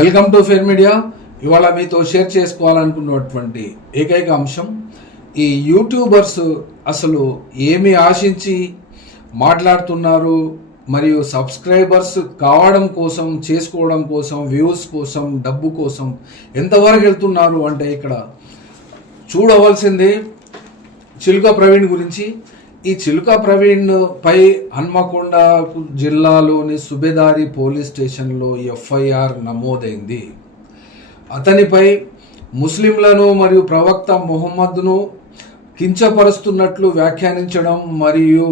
Welcome to fair media. ఇవాళ మీతో share చేసుకోవాలనుకున్నటువంటి ఏకైక అంశం ఈ యూట్యూబర్స్ అసలు ఏమి ఆశించి మాట్లాడుతున్నారు మరియు సబ్స్క్రైబర్స్ కావడం కోసం చేసుకోవడం కోసం వ్యూస్ కోసం డబ్బు కోసం ఎంతవరకు వెళ్తున్నారు అంటే ఇక్కడ చూడవలసింది చిలుక ప్రవీణ్ గురించి. ఈ చిలుక ప్రవీణ్ పై హన్మకొండ జిల్లాలోని సుబేదారి పోలీస్ స్టేషన్లో ఎఫ్ఐఆర్ నమోదైంది. అతనిపై ముస్లింలను మరియు ప్రవక్త మొహమ్మద్ను కించపరుస్తున్నట్లు వ్యాఖ్యానించడం మరియు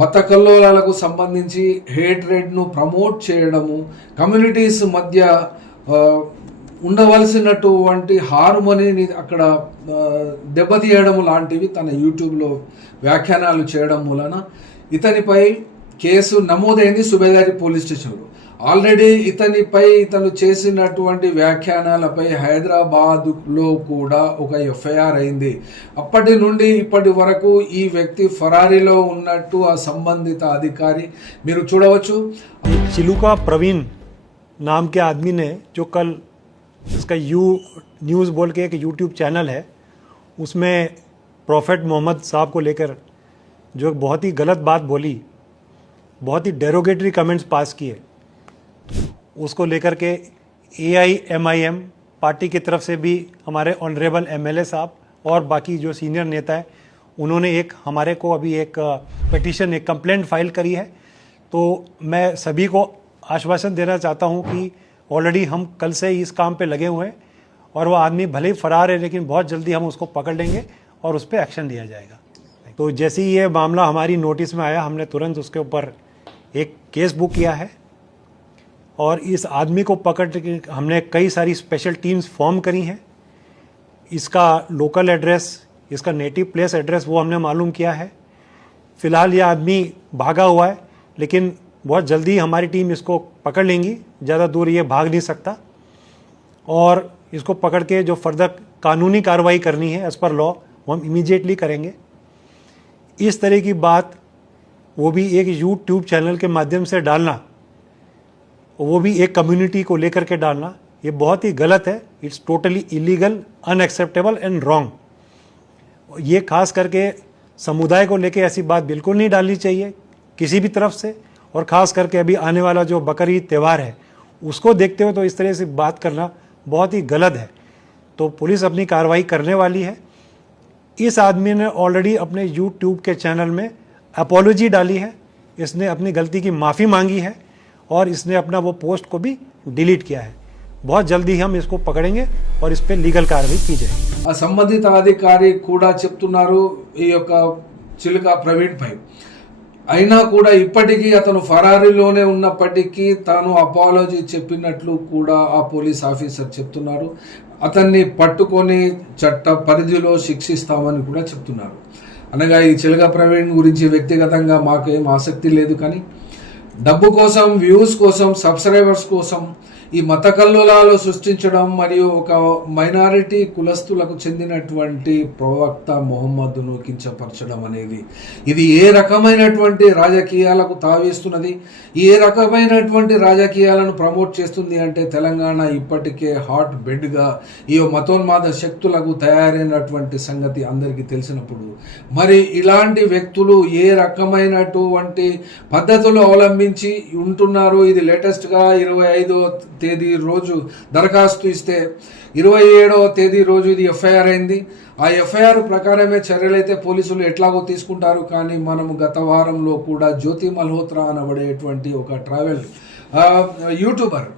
మత కల్లోలాలకు సంబంధించి హేట్రెడ్ను ప్రమోట్ చేయడము కమ్యూనిటీస్ మధ్య ఉండవలసినటువంటి హార్మోనీని అక్కడ దెబ్బతీయడం లాంటివి తన యూట్యూబ్లో వ్యాఖ్యానాలు చేయడం మూలన ఇతనిపై కేసు నమోదైంది సుబేదారి పోలీస్ స్టేషన్లో. ఆల్రెడీ ఇతనిపై ఇతను చేసినటువంటి వ్యాఖ్యానాలపై హైదరాబాద్లో కూడా ఒక ఎఫ్ఐఆర్ అయింది. అప్పటి నుండి ఇప్పటి వరకు ఈ వ్యక్తి ఫరారీలో ఉన్నట్టు ఆ సంబంధిత అధికారి మీరు చూడవచ్చు. చిలుకా ప్రవీణ్ నామ్కే కే జో కల్ इसका यू न्यूज़ बोल के एक यूट्यूब चैनल है, उसमें प्रॉफेट मोहम्मद साहब को लेकर जो एक बहुत ही गलत बात बोली, बहुत ही डेरोगेटरी कमेंट्स पास किए, उसको लेकर के A I M I M party की तरफ़ से भी हमारे ऑनरेबल एम एल ए साहब और बाकी जो सीनियर नेता है, उन्होंने एक, हमारे को अभी एक पटिशन एक कंप्लेंट फ़ाइल करी है। तो मैं सभी को आश्वासन देना चाहता हूँ कि ऑलरेडी हम कल से ही इस काम पे लगे हुए हैं और वो आदमी भले ही फरार है, लेकिन बहुत जल्दी हम उसको पकड़ लेंगे और उस पर एक्शन लिया जाएगा। तो जैसे ही ये मामला हमारी नोटिस में आया, हमने तुरंत उसके ऊपर एक केस बुक किया है और इस आदमी को पकड़ हमने कई सारी स्पेशल टीम्स फॉर्म करी हैं। इसका लोकल एड्रेस इसका नेटिव प्लेस एड्रेस वो हमने मालूम किया है। फ़िलहाल ये आदमी भागा हुआ है, लेकिन बहुत जल्दी हमारी टीम इसको पकड़ लेंगी। ज़्यादा दूर ये भाग नहीं सकता। और इसको पकड़ के जो फर्दर कानूनी कार्रवाई करनी है एज़ पर लॉ वो हम इमीडिएटली करेंगे। इस तरह की बात, वो भी एक यूट्यूब चैनल के माध्यम से डालना, वो भी एक कम्युनिटी को लेकर के डालना, ये बहुत ही गलत है। It's totally illegal unacceptable and wrong ये खास करके समुदाय को लेके ऐसी बात बिल्कुल नहीं डालनी चाहिए, किसी भी तरफ़ से। और ख़ास करके अभी आने वाला जो बकरी त्यौहार है उसको देखते हुए तो इस तरह से बात करना बहुत ही गलत है तो पुलिस अपनी कार्रवाई करने वाली है इस आदमी ने ऑलरेडी अपने यूट्यूब के चैनल में अपोलॉजी डाली है इसने अपनी गलती की माफ़ी मांगी है और इसने अपना वो पोस्ट को भी डिलीट किया है बहुत जल्दी हम इसको पकड़ेंगे और इस पर लीगल कार्रवाई की जाएगी ఆ సంబంధిత అధికారి కూడా చెప్తున్నారు ఈ యొక్క చిలుక ప్రవీణ్ పై అయినా కూడా ఇప్పటికీ అతను ఫరారీలోనే ఉన్నప్పటికీ తాను అపాలజీ చెప్పినట్లు కూడా ఆ పోలీస్ ఆఫీసర్ చెప్తున్నారు. అతన్ని పట్టుకొని చట్ట పరిధిలో శిక్షిస్తామని కూడా చెప్తున్నారు. అనగా ఈ చిలక ప్రవీణ్ గురించి వ్యక్తిగతంగా మాకేం ఆసక్తి లేదు కానీ డబ్బు కోసం వ్యూస్ కోసం సబ్స్క్రైబర్స్ కోసం ఈ మత కల్లోలాలు సృష్టించడం మరియు ఒక మైనారిటీ కులస్తులకు చెందినటువంటి ప్రవక్త మొహమ్మద్ను కించపరచడం అనేది. ఇది ఏ రకమైనటువంటి రాజకీయాలకు తావిస్తున్నది? ఏ రకమైనటువంటి రాజకీయాలను ప్రమోట్ చేస్తుంది అంటే తెలంగాణ ఇప్పటికే హాట్ బెడ్గా ఈ మతోన్మాద శక్తులకు తయారైనటువంటి సంగతి అందరికీ తెలిసినప్పుడు. మరి ఇలాంటి వ్యక్తులు ఏ రకమైనటువంటి పద్ధతులు అవలంబి అవలంబించి ఉంటున్నారు ఇది లేటెస్ట్గా ఇరవై ఐదో తేదీ రోజు దరఖాస్తు ఇస్తే ఇరవై ఏడవ తేదీ రోజు ఇది ఎఫ్ఐఆర్ అయింది. ఆ ఎఫ్ఐఆర్ ప్రకారమే చర్యలైతే పోలీసులు ఎట్లాగో తీసుకుంటారు కానీ మనము గత వారంలో కూడా జ్యోతి మల్హోత్రా అనబడేటువంటి ఒక ట్రావెల్ యూట్యూబర్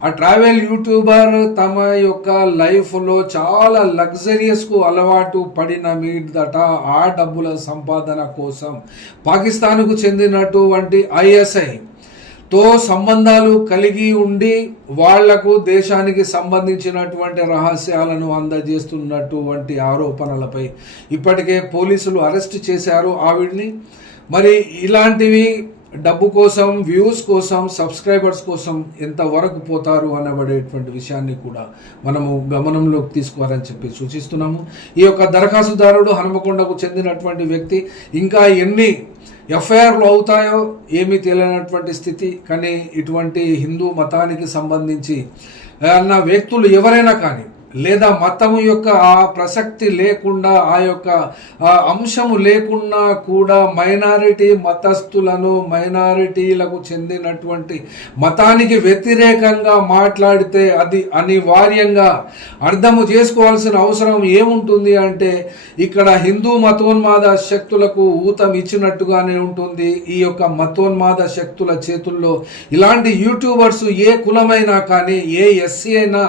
ఆ ట్రావెల్ యూట్యూబర్ తమ యొక్క లైఫ్లో చాలా లగ్జరియస్కు అలవాటు పడిన మీదట ఆ డబ్బుల సంపాదన కోసం పాకిస్తాన్కు చెందినటువంటి ఐఎస్ఐ తో సంబంధాలు కలిగి ఉండి వాళ్ళకు దేశానికి సంబంధించినటువంటి రహస్యాలను అందజేస్తున్నటువంటి ఆరోపణలపై ఇప్పటికే పోలీసులు అరెస్ట్ చేశారు ఆవిడ్ని. మరి ఇలాంటివి డబ్బు కోసం వ్యూస్ కోసం సబ్స్క్రైబర్స్ కోసం ఎంతవరకు పోతారు అనబడేటువంటి విషయాన్ని కూడా మనము గమనంలోకి తీసుకోవాలని చెప్పి సూచిస్తున్నాము. ఈ యొక్క దరఖాస్తుదారుడు హనుమకొండకు చెందినటువంటి వ్యక్తి ఇంకా ఎన్ని ఎఫ్ఐఆర్లు అవుతాయో ఏమీ తెలియనటువంటి స్థితి కానీ ఇటువంటి హిందూ మతానికి సంబంధించి అన్న వ్యక్తులు ఎవరైనా కానీ లేదా మతము యొక్క ఆ ప్రసక్తి లేకుండా ఆ యొక్క అంశము లేకుండా కూడా మైనారిటీ మతస్థులను మైనారిటీలకు చెందినటువంటి మతానికి వ్యతిరేకంగా మాట్లాడితే అది అనివార్యంగా అర్థము చేసుకోవాల్సిన అవసరం ఏముంటుంది అంటే ఇక్కడ హిందూ మతోన్మాద శక్తులకు ఊతం ఇచ్చినట్టుగానే ఉంటుంది ఈ యొక్క మతోన్మాద శక్తుల చేతుల్లో. ఇలాంటి యూట్యూబర్స్ ఏ కులమైనా కానీ ఏ ఎస్సీ అయినా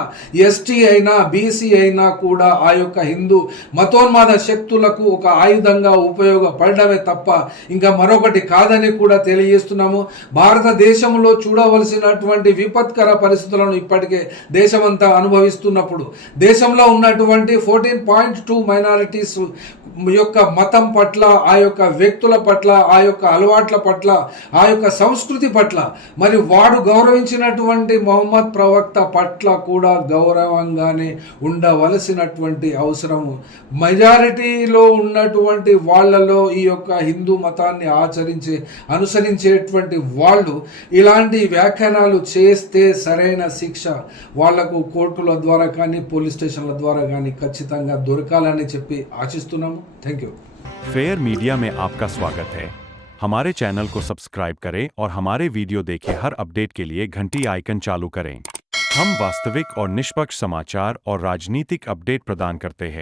ఎస్టీ అయినా బీసీ అయినా కూడా ఆ యొక్క హిందూ మతోన్మాద శక్తులకు ఒక ఆయుధంగా ఉపయోగపడడమే తప్ప ఇంకా మరొకటి కాదని కూడా తెలియజేస్తున్నాము. భారతదేశంలో చూడవలసినటువంటి విపత్కర పరిస్థితులను ఇప్పటికే దేశమంతా అనుభవిస్తున్నప్పుడు దేశంలో ఉన్నటువంటి ఫోర్టీన్ పాయింట్ టూ మైనారిటీస్ యొక్క మతం పట్ల ఆ యొక్క వ్యక్తుల పట్ల ఆ యొక్క అలవాట్ల పట్ల ఆ యొక్క సంస్కృతి పట్ల మరి వాడు గౌరవించినటువంటి మొహమ్మద్ ప్రవక్త పట్ల కూడా గౌరవంగానే ఉండవలసినటువంటి అవసరము మెజారిటీలో ఉన్నటువంటి వాళ్ళలో ఈ యొక్క హిందూ మతాన్ని ఆచరించే అనుసరించేటువంటి వాళ్ళు ఇలాంటి వ్యాఖ్యానాలు చేస్తే సరైన శిక్ష వాళ్లకు కోర్టుల ద్వారా కానీ పోలీస్ స్టేషన్ల ద్వారా కానీ ఖచ్చితంగా దొరకాలని చెప్పి ఆశిస్తున్నాము థ్యాంక్ యూ फेयर मीडिया में आपका स्वागत है हमारे चैनल को सब्सक्राइब करें और हमारे वीडियो देखें हर अपडेट के लिए घंटी आइकन चालू करें हम वास्तविक और निष्पक्ष समाचार और राजनीतिक अपडेट प्रदान करते हैं।